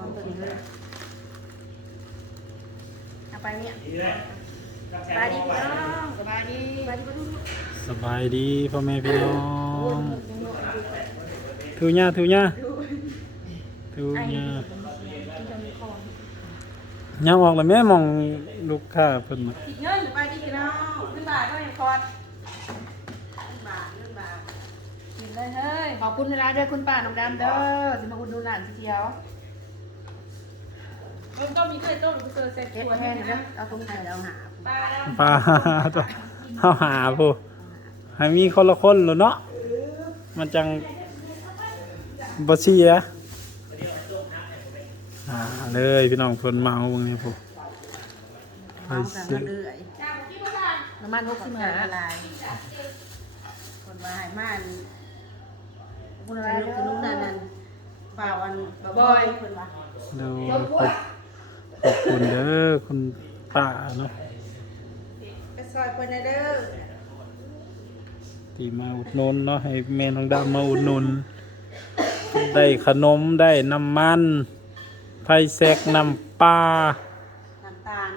น้องตัวนี้เลยเอาไปเนี่ยสบายดีพี่น้องสบายดีสบายดีก็ดูดูสบายดีพ่อแม่พี่น้อโอ้ยงยังโง่อยู่ทูญ่าทูญ่าทูไอ้ญ่าที่จะมีคอนย่างออกแล้วแม่มองลูกค้าเพิ่นมาผิดเงินสบายดีพี่น้องขึ้นบาทก็ยังคอนขึ้นบาทขึ้นบาทกินเลยเฮ้ยขอบคุณเวลาเด้อคุณป้าน้ำดำเด้อสิมาอุดหนุนหลานสีเขียว มันก็มีเคยต้มหรือเคยเสร็จเก็บตัวแห้แห้งงเด้อนะเอาตรงไหนเราหาปลาแล้วปลาตัวเฮาหาผู้ให้มีคนละคนแล้วเนาะมันจังบ่เสียอ่าเลยพี่น้องเพิ่นมาเอาเบิ่งนี่ผู้ไปเอากันซื้อเรื่อยจ้าพี่ประธานน้ำมันหกสิบห้าละลายคนว่าให้มันคุณอะไรลูกคุณลุงนั่นนั่นเปล่าอันบอยคนว่า เดี๋ยว ขอบขอบคุณเด้อคุณป้าเนาะไปซอยคนนะเด้อที่มาอุดหนุนเนาะให้แม่น้องดำมาอุดหนุน ได้ขนมได้น้ำมันไผ่แซกน้ำปลาน้ำตาล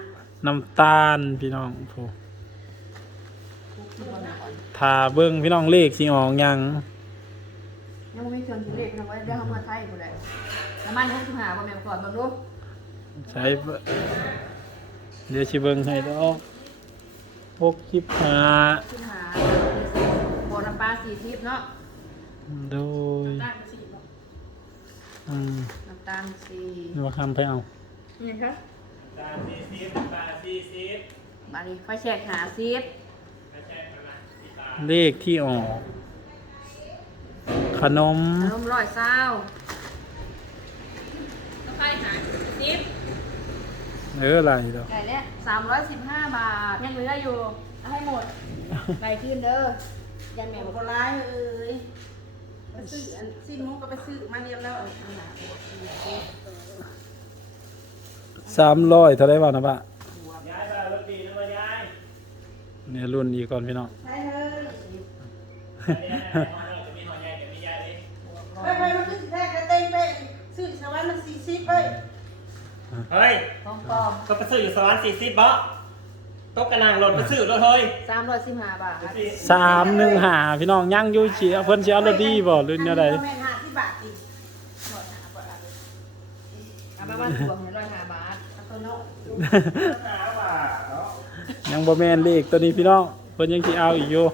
น้ำตาลพี่น้องโอ้คุกที่บนก่อนทาเบิ้งพี่น้องเลขสิออกหยังยังไม่เครื่องคิดเลขนะว่าเดี๋ยวเขาเมื่อไทยกูได้น้ำมันหกสิบห้าบ่แม่นก่อนเบิ่งดู ใช้เบิ่งเดี๋ยวสิเบิ้งให้ดอกหกสิบห้าสิบห้าโบน้ำปลาสี่ทิพเนาะโดยได้มาสี่บอกอืมน้ำตาลสี่นี่ว่าคำไปเอานี่คะตาสี่สิบตาสี่สิบมาดิไฟแฉกหาซีฟเลขที่ออก ขนมขนมร้อยเศร้าก็ไปหาซิป เอออะไรดอกไก่เนี่ยสามร้อยสิบห้าบาท ยังเหลืออยู่เอาให้หมดไปขึ้นเด้อยันแม่บอกร้ายเอ้ยไปซื้ออันซิมุกก็ไปซื้อมาเรียบแล้วเอาอันหนาสามร้อยเท่าไรบ้างนะปะย้ายไปรถดีนะมาย้ายเนี่ยรุ่นอีกก่อนพี่น้อง ใช่เลยไปไปมันก็สิแท้กระเต้งไปซื้อสวรรค์มันสี่สิบไป เฮ้ยปอมปอมก็ไปซื้ออยู่สวรรค์สี่สิบบ่ตกกระนางรถไปซื้อรถเฮ้ยสามร้อยสิบห้าบาทสามหนึ่งหาพี่น้องยังอยู่เชียเพิ่นสิเอารถดีบ่รุ่นเท่าไรแม่นห้าสิบบาทติร้อยห้าบาทเอาประมาณสองร้อยห้าบาทเอาตัวโน้หาว่าเนาะยังบ่แม่นเลขตัวนี้พี่น้องเพิ่นยังสิเอาอีกอยู่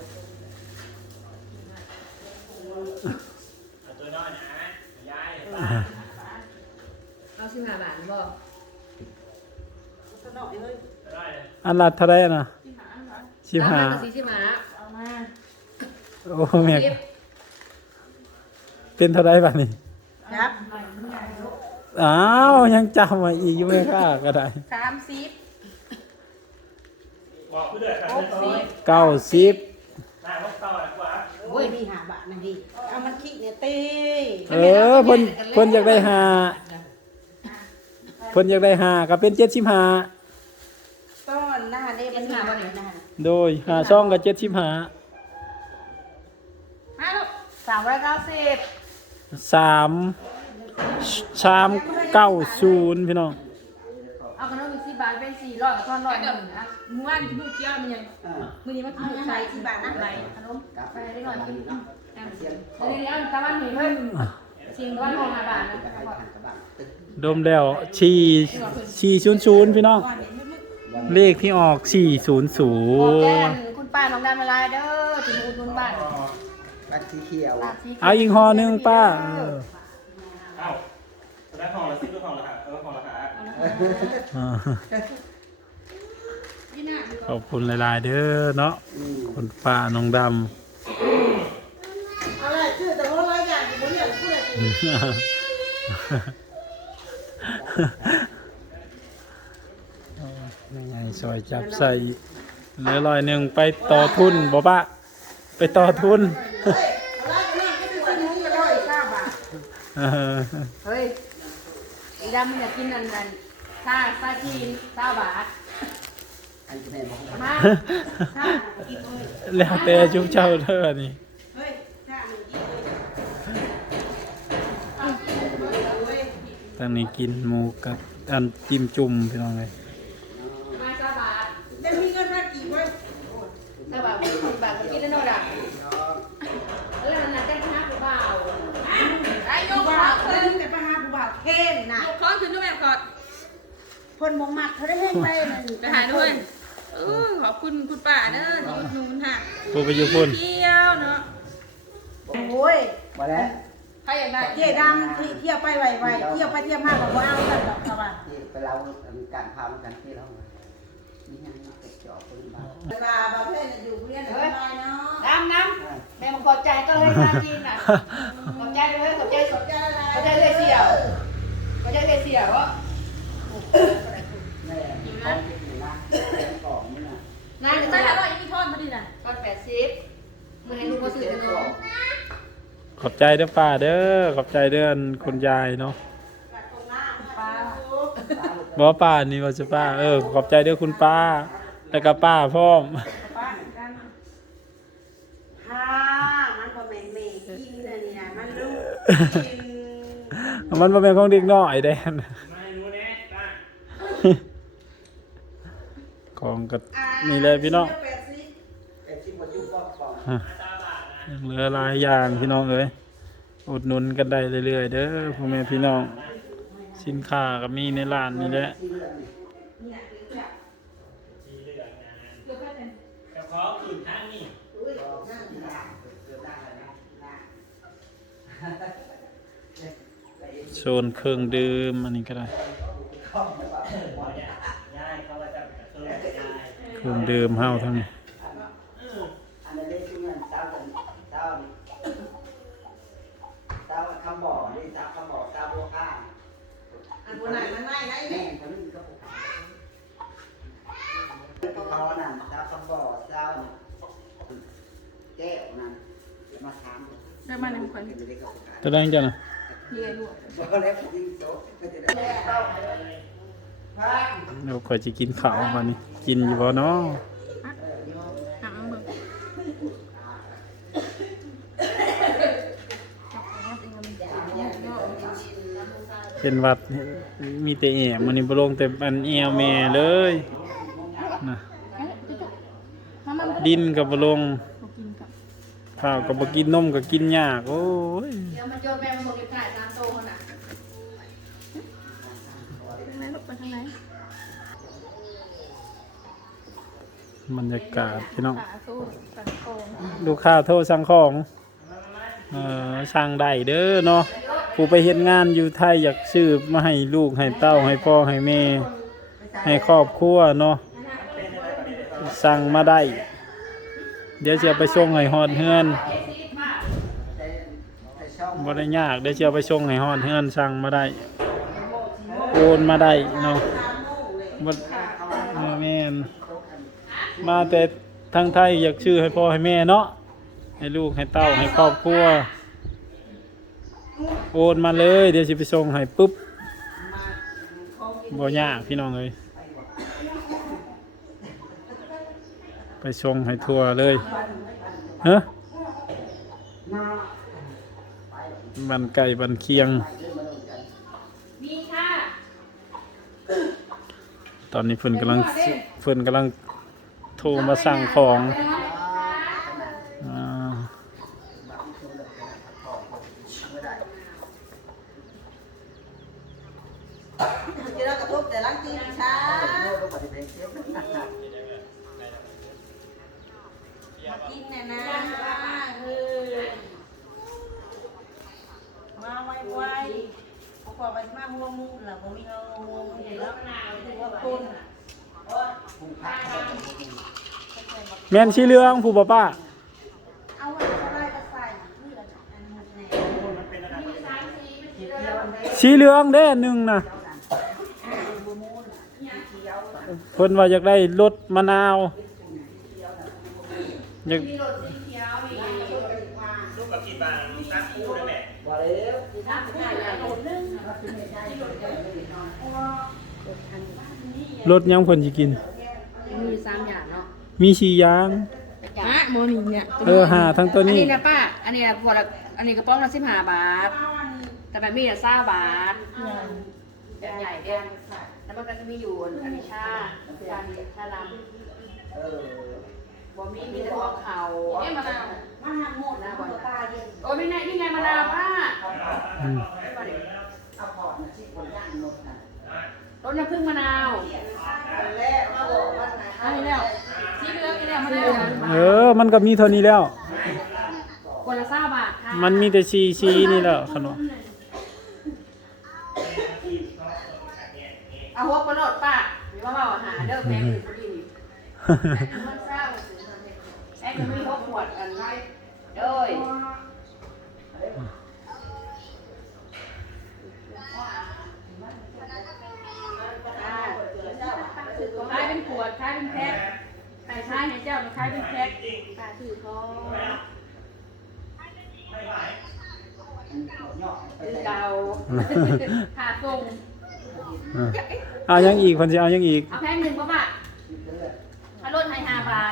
เอาตัวน้อยนะยาย เอาสิบห้าบาทบ่ตัวโน้เลย ได้เลย อันละเท่าไรน่ะสิบห้าสี่สิบห้าเอามาโอ้แม่เป็นเท่าไรบัดนี้ครับอ้าวยังจำมาอีกอยู่แม่ค่ะก็ได้สามสิบบอกผู้เดือดครับหกสิบเก้าสิบหน้าพวกต่อดีกว่าโอ้ยนี่ห้าบาทนะดิเอามันขี้เนี่ยเต้เออเพิ่นเพิ่นอยากได้ห้าเพิ่นอยากได้ห้าก็เป็นเจ็ดสิบห้าต้นหน้า เด้มันหาบ่นี่นะโดยหาช่องก็เจ็ดสิบหามาลูกสามร้อยเก้าสิบสามชามเก้าศูนย์พี่น้องเอาขนมอีกสิบบาทเป็นสี่ร้อยกับทอนร้อยหนึ่งนะม้วนที่พูดเกี้ยวมันยังมือนี้มันเอาคือใส่สิบบาทนะไรขนมไปได้หน่อยกินเดี๋ยวเดี๋ยวตะวันหนีเพิ่มเสียงตะวันมองหาบาทนะดมแล้วชีชีศูนย์ศูนพี่น้อง เลขที่ออกสี่ศูนย์ศูโอ้แจ้นงย์คุณป้าน้องดำละลายเด้อถึงอุดหนุนบ้านบัตรสีเขียวปากสีเอาอีกห่อหนึ่งป้าเออ เอ้าได้ของละสิบด้วยของละค่ะเออของละค่ะอ่าที่หน้าดูขอบคุณหลาย ๆ เด้อเนาะคุณป้าน้องดอะไรชื่อแต่ว่าร้อยอย่างอยู่บนอย่างพูดอะไรำยังไง ซอยจับใส่เหลือร้อยหนึ่งไปต่อทุนบ่ปะไปต่อทุนเฮ้ยร้อยนี่ก็คือซื้อมุ้งกันเลยข้าวบาทเออเฮ้ยอีดำมันอยากกินอันนั้นซาซาจีนซาบาทอันนี้แม่บอกมาซากินเลยแล้วแต่จุ๊บเจ้าเด้อนี่เฮ้ยซาหนึ่งกินเลยเอากินเลยเว้ยทางนี้กินหมูกับอันจิ้มจุ่มพี่น้องเลย มาสบาท ได้มีเงินมากี่ไว้ สบาทสิบบาทกินแล้วโนดอะแล้วนั่นน่ะแจ้งคณะผู้บ่าวไอ้ย ย ก ก ข ว่า อง เพิ่ ขึ้น นแต่ไปหา ผู้บ่าวเท่นน่ะยกของขึ้นด้วยแม่ก่อนเพิ่นบ่มักเขาได้เฮ็ดไปนั่นไปหาด้วยเออขอบคุณคุณป้าเด้อที่อุดหนุนค่ะผู้ไปอยู่พุ่นเที่ยวเนาะโอ้ยมาแล้วใครอยากได้เจ๊ดำที่เที่ยวไปไวๆเที่ยวไปเที่ยวมาก็บ่เอากันดอกค่ะว่าที่ไปเราการพามากันที่เรานี่ยังเก็บจอบปืนมาเวลาประเภทน่ะอยู่เรียนสบายเนาะน้ำน้ำแม่มาขอบใจก็เลยมาจีนอะขอบใจเลยขอบใจขอบใจขอบใจเลยเสี่ยว ขอบใจเลยเสี่ยวอะแม่เขาอยู่นะกล่องนี่นะนายจะไปหาว่าอีกทอดมาดิน่ะก้อนแปดสิบมือให้ลูกมาซื้อกันเนาะขอบใจเด้อป้าเด้อขอบใจเด้ออันคุณยายเนาะป้าบ่ป้านี่ว่าจะป้าเออขอบใจเด้อคุณป้า แล้วก็ป้าพร้อมป้าเหมือนกันฮ่ามันบ่แม่นแม่กินเลยนี่นะมันลูกกิน มันบ่แม่นของเด็กน้อยเด้ไม่รู้แน่ป้าของก็นี่เลยพี่น้องยังเหลือหลายอย่างพี่น้องเอ้ยอุดหนุนกันได้เรื่อยๆเด้อพ่อแม่พี่น้อง สินค้าก็มีในร้านนี่แหละที่เรื่องนี้ โซนเครื่องดื่มอันนี้ก็ได้ข้องไม่ว่าหัวเนี่ยย่ายเขาว่าจะเคยย่ายเครื่องดื่มเฮาทั้งนี้อันนั้นเรียกเงินเจ้ากันเจ้านี่เจ้าคำบอกนี่เจ้าคำบอกเจ้าบัวข้างอันบ่ไหนมันไหนไหนแม่นี่คนนี้ก็ผูกขาเขานั่นเจ้าคำบอกเจ้าแก้วนั่นมาถามได้มาในคนไม่ได้ก็ผูกขาตัวแรงจังนะ เรียนด้วยบอกแล้วผมยิงโต๊ะก็จะได้เข้าพักเดี๋ยวข่อยสิกินข้าวบัดนี้กินอยู่บ่เนาะหาเบิ่งเป็นวัดมีแต่แอมมื้อนี้บ่ลงแต่อันแอวแม่เลยนะดินก็บ่ลงข้าวก็บ่กินนมก็กินยากโอ้ยเดี๋ยวมันโยนแม่มาหมดเลยถ่ายตามโตคนน่ะทางไหนลูกไปทางไหน บรรยากาศพี่น้องขาสู้สังโกงลูกค้าโทรสั่งของเออสั่งได้เด้อเนาะผู้ไปเฮ็ดงานอยู่ไทยอยากซื้อมาให้ลูกให้เต้าให้พ่อให้แม่ ให้ครอบครัวเนาะสั่งมาได้ เดี๋ยวจะเอาไปส่งให้ฮอดเฮือนแต่ช่องบ่ได้ยากเดี๋ยวจะเอาไปส่งให้ฮอดเฮือนสั่งมาได้ โอนมาได้เนาะบ่เออแม่น มาแต่ทางไทยอยากชื่อให้พ่อให้แม่เนาะให้ลูกให้เต้าให้ครอบครัวโอนมาเลย เดี๋ยวสิไปส่งให้ปุ๊บบ่ยากพี่น้องเอ้ยไปส่งให้ทั่วเลยเฮ้บันไก่บันเคียงมีค่ะตอนนี้เพิ่นกำลังเพิ่นกำลัง โทรมาสั่งของกินเนี่ยนะเออมาไวไวๆเอไปมาหัวมูล่ะบ่มีหัวมูเห็นแล้วหัวคน เขาบอกแมนสีเหลืองผู้บ่ป้าเอาไว้อะไรก็ใส่นี่ละอันนี้แน่มันเป็นอะไรสีเหลืองเด้หนึ่งนะเพิ่นว่าอยากได้รสมะนาวอยากรสยังเพิ่นสิกินามอย่างเนาะมีสี่อย่าง อะโมนี่เนี่ยเออหาทั้งตัวอันนี้นี้นะป้า อันนี้นะพอละอันนี้กระป๋องละสิบห้าบาท แต่แบบมีแต่ซาบาทแบบใหญ่แดงแล้วมันก็จะมีอยู่อันนี้ชาชาดีชาดเออำบ่มีมีแต่พวกเขาเอ๊ะมะนาวมาหาหมดนะบ่ตาเย็นโอ้ยนี่ไงนี่ไงมะนาวป้าอืมเอาพอร์ตมาชิคนย่างนกนะต้นน้ำผึ้งมะนาวแล้วมาบ อกว่าไหนอันนี้แล้วสีเหลืองนี่แล้วมะนาวเออ มันก็มีเท่านี้แล้ว คนละซาบาทค่ะมันมีแต่ชีชีนี่แหละขนมเอาหัวกระโดดป้าหรือว่าว่าหาเด้อแพงหนึ่งพอดีนี่มันเศร้าแอ้มันมีหัวขวดอันไรเด้ย ขายเป็นขวดขายเป็นแพ็ค ขายขายให้เจ้าขายเป็นแพ็คขายถือทองเนาะไปถือใส่เก่าขาดส่งเอายังอีกคนจะเอายังอีก เอาแพ็คหนึ่งป่ะป่ะถ้าลดให้ห้าบาท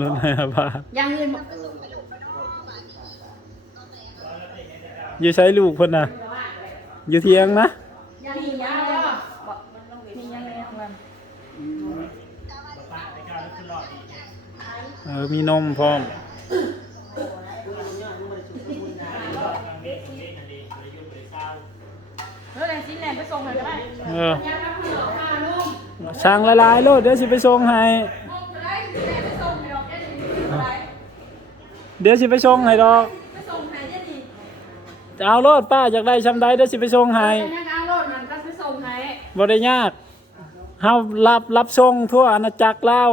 ลดให้ห้าบาทอยังเงินอยู่ใช้ลูกเพิ่นน่ะ อยู่เทียงนะ อยังมีอยังก็บอกมีอยังไงของมัน เออมีนมพร้อมเฮ้ยชิ้นแหลมไปส่งเลยก็ได้เออยังรับขนมห้านุ่มช่างละลายโลดเดี๋ยวสิไปส่งให้นุ่มก็ได้แหลมไปส่งให้ดอกแค่นี้ก็ได้เดี๋ยวสิไปส่งให้ดอกไปส่งให้เดี๋ยวนี้จะเอาโลดป้าอยากได้ชำใดเดี๋ยวสิไปส่งให้ไปนั่งเอารถมันก็ไปส่งให้บ่ได้ยากเฮารับรับส่งทั่วอาณาจักรลาว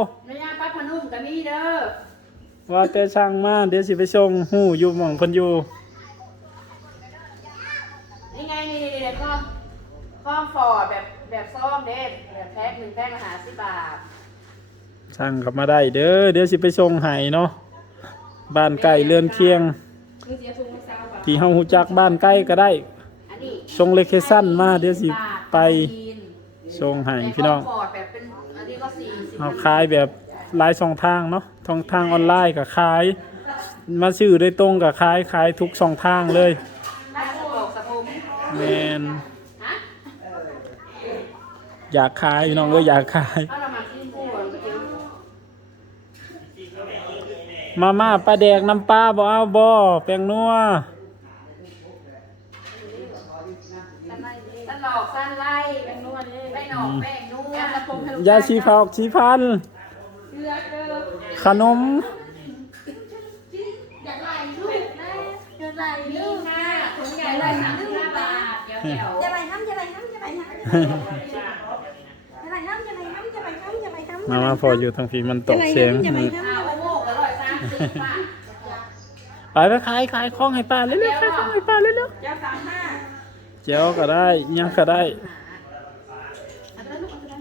ด้อว่าแต่ช่างมาเดี๋ยวสิไปส่งฮู้อยู่หม่องเพิ่นอยู่นี่ไงนี่นี่นี่ข้อข้อฟอร์ดแบบแบบซ่อมเด้แบบแพ็คหนึ่งแพ็คละหาสิบบาทช่างกลับมาได้เด้อเดี๋ยวสิไปส่งให้เนาะบ้านใกล้เรือนเคียงคือเสียทุงไม่เศร้าบาทที่เฮาฮู้จักบ้านใกล้ก็ได้ อันนี้ส่งเลเคชั่นมาเดี๋ยวสิไปส่งให้พี่น้องฟอร์ดแบบเป็นอันนี้ก็สี่สิบเอาขายแบบ หลายช่องทางเนาะช่องทางออนไลน์ก็ขาย มาซื้อโดยตรงก็ขายขายทุกช่องทางเลยได้สะโพกสะโพกแมนฮะอยากขายพี่น้องก็อยากขายถ้าเรามาที่พูดเดี๋ยวมาม่าปลาแดกน้ำปลาบ่เอาบ่แป้งนัวสั้นหลอกสั้นไล่แป้งนวดแป้งหนอกแป้งนวดสะโพกให้ลูกยาชีพอกชีพันเลือกเด้อ ขนม อยากไล่ลูกนะอยากไล่ลูกนะถุงใหญ่เลยสามสิบห้าบาทเดี๋ยวเดี๋ยวจะไปทำจะไปทำจะไปทำจะไปทำจะไปทำจะไปทำจะไปทำมามาพออยู่ทางฝีมันตกเสียงไปนี่ทำเอาโอ้โหอร่อยสามสิบบาทไปไปขายขายของให้ป้าเร็วๆขายของให้ป้าเร็วเจ้าสามห้าๆเจ้าก็ได้อิหยังก็ได้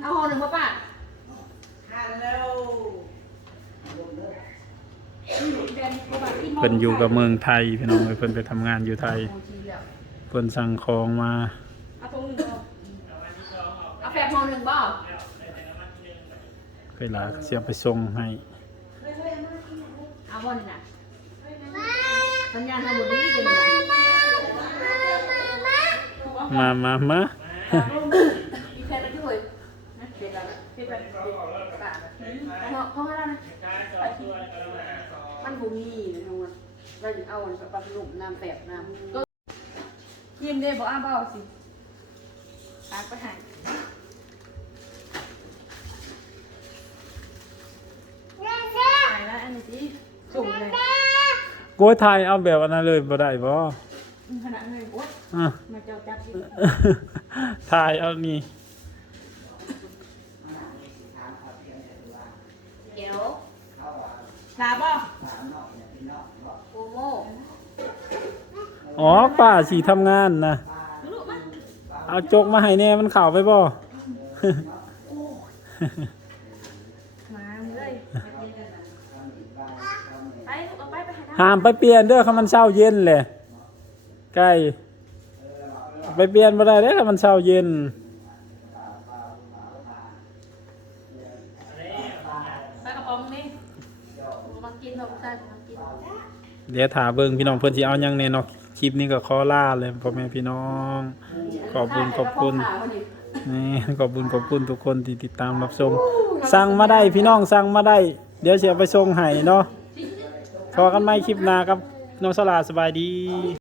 เอาห่อหนึ่งป่ะป้า เพิ่นอยู่กับเมืองไทยพี่น้องเอ้ยเพิ่นไปทำงานอยู่ไทยเพิ่นสั่งของมาเอาถุงหนึ่งเอาแฟบห่อหนึ่งบ่เคยลาเสียไปส่งให้เอาบ่นี่น่ะสัญญาณทางบนนี้เดี๋ยวนี้นะมามามาอีแฟนมันที่ห่วย เราจะเอาอันปลาหนุ่มน้ำแปบน้ำก็ยินได้บ่อ้าเบาสิตากไปใหายไปแล้วอันนี้สิสุ่มเลยโกยไทยเอาแบบอันนั้นเลยบ่ได้บ่ขนาดเลยโอ๊ยอะมาเจ้าจับสิถ่ายเอานี่เดี๋ยวลาบ่ โอโม่ อ๋อป้าสิทำงานนะเอาจกมาให้แน่มันเข้าไปบ่ มาเลยไปลูกเอาไปไปให้ทห้ามไปเปลี่ยนเด้อคันมันเช้าเย็นแหละใกล้ไปเปลี่ยนบ่ได้เด้อคันมันเช้าเย็นปลากระป๋องนี่มากินนมกันมากิน เดี๋ยวถาเบิ่งพี่น้องเพิ่นสิเอาหยังแน่เนาะ คลิปนี้ก็ขอลาเลยพ่อแม่พี่น้อง ขอบคุณขอบคุณนี่ขอบคุณขอบคุณทุกคนที่ติดตามรับชมสั่งมาได้พี่น้องสั่งมาได้ เดี๋ยวเสียไปส่งให้เนาะพอกันไหมคลิปหน้าครับน้องสลาสบายดี